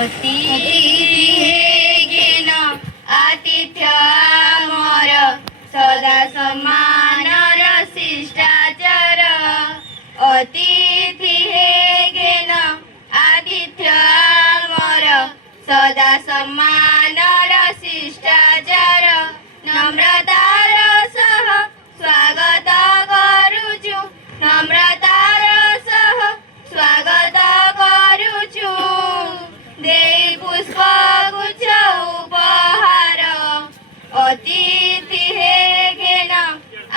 अतिथि घेन आतिथ्य मोर सदा सम्मानर शिष्टाचार। अतिथि घेन आतिथ्य मोर सदा सम्मानर शिष्टाचार। नम्रतार सह स्वागत करुछु, नम्रतार सह स्वागत करुछु। देई पुष्पगुच्छ उपहार अतिथि घेन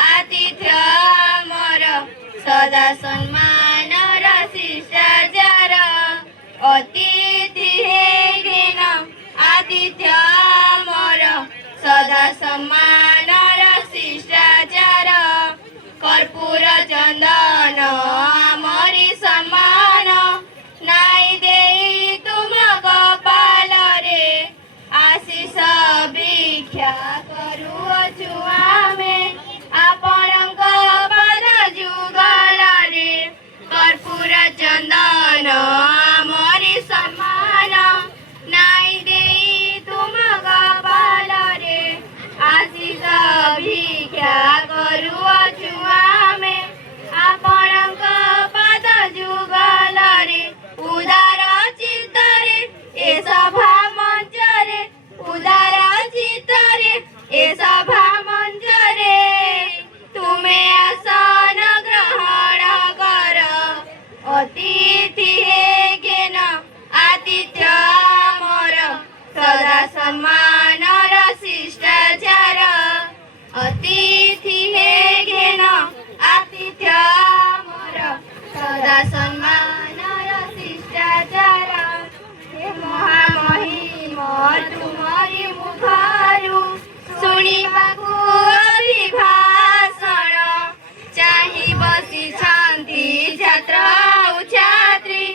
आतिथ्य मोर सदा सम्मानर शिष्टाचार। अतिथि घेन आतिथ्य मोर सदा सम्मानर शिष्टाचार। कर्पूर चंदन आमरी सम्मान नाई देई तुम कपाल रे। आशीष भिक्षा करुअछु आमे आपणक पद जुगल रे। कर्पूर चंदन आमरी सम्मान नाई देई तुम कपाल रे। आशीष भिक्षा करुअछु आमे आपणक पद जुगल रे। उदार चित्तरे ए सभा मंच रे, उदार चित्तरे ए सभा मंच रे। तुमे आसन ग्रहण कर अतिथि घेन आतिथ्य मोर सदा सम्मानर शिष्टाचार। अतिथि घेन आतिथ्य मोर सदा सम्मानर शिष्टाचार। हे महामहिम तुमरी मुखरु शुणिबाकु अभिभाषण चाहि बसिछन्ति छात्र छात्री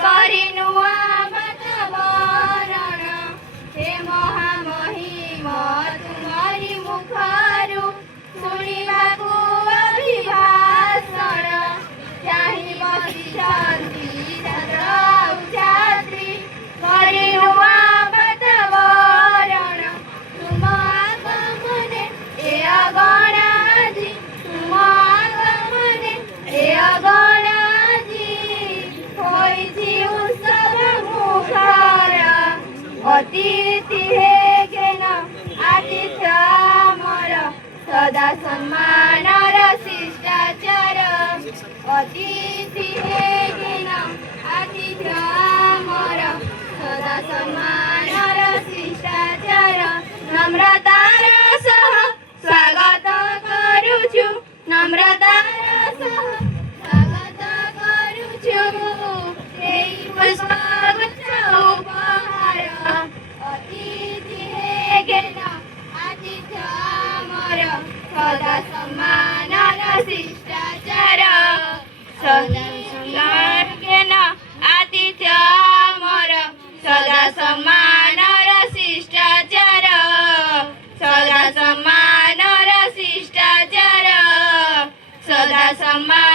करि नुआ वातावरण। हे महामहिम तुमरी मुखरु शुणिबाकु अभिभाषण चाहि बसिछन्ति छात्र छात्री करि नुआ वातावरण। तुम आगमने ए अगणाजी, तुम आगमने ए अगणाजी होइछि उत्सव मुखर। अतिथि घेन आतिथ्य मोर सदा सम्मानर शिष्टाचार। अतिथि घेन आतिथ्य मोर सदा सम्मानर शिष्टाचार। नम्रतार सह स्वागत करुछु, नम्रतार सह स्वागत करुछु। देई पुष्पगुच्छ उपहार अतिथि घेन आतिथ्य मोर सदा सम्मानर शिष्टाचार। सदा घेन आतिथ्य मोर सदा सम्मानर शिष्टाचार। सदा सम्मानर शिष्टाचार, सदा सम्मान